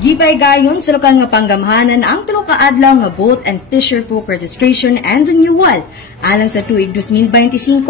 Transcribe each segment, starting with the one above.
Gipay gayon sa lokal nga panggamhanan ang tulo ka adlaw nga boat and fisher folk registration and renewal alang sa tuig 2025.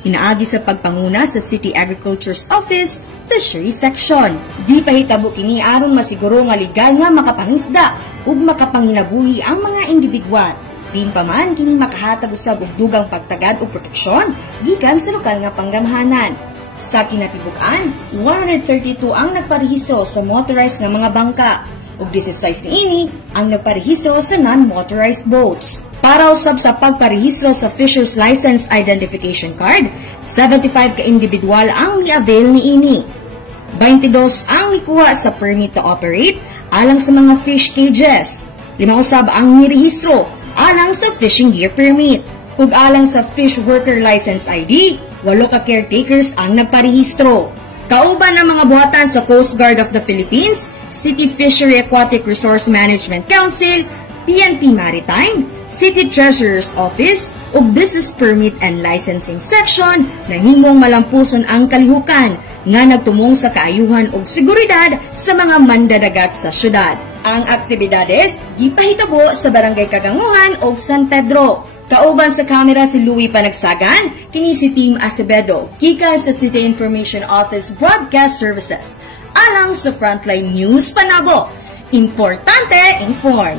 Pinaagi sa pagpanguna sa City Agriculture's Office Fishery Section. Di pahitabo kini aron masiguro nga legal nga makapangisda ug makapanginabuhi ang mga individual. Din pa man kini makahatag usab og dugang pagtagad o proteksyon gikan sa lokal nga panggamhanan. Sa kinatibukan, 132 ang nagparehistro sa motorized nga mga bangka ug 16 niini ang nagparehistro sa non-motorized boats. Para usab sa pagparehistro sa Fisher's License Identification Card, 75 ka individual ang ni-avail niini. 22 ang nikuha sa permit to operate alang sa mga fish cages. 5 usab ang nirehistro alang sa fishing gear permit. Ug alang sa Fish Worker License ID, 8 ka caretakers ang nagparehistro. Kauban ng mga buhatan sa Coast Guard of the Philippines, City Fishery Aquatic Resource Management Council, PNP Maritime, City Treasurer's Office, ug Business Permit and Licensing Section na himong malampuson ang kalihukan nga nagtumong sa kaayuhan ug seguridad sa mga mandadagat sa syudad. Ang aktibidades gipahitabo sa Barangay Kaganguhan ug San Pedro. Kauban sa kamera si Louie Panagsagan, kini si Team Acevedo, gikan sa City Information Office Broadcast Services. Alang sa Frontline News Panabo, importante informed.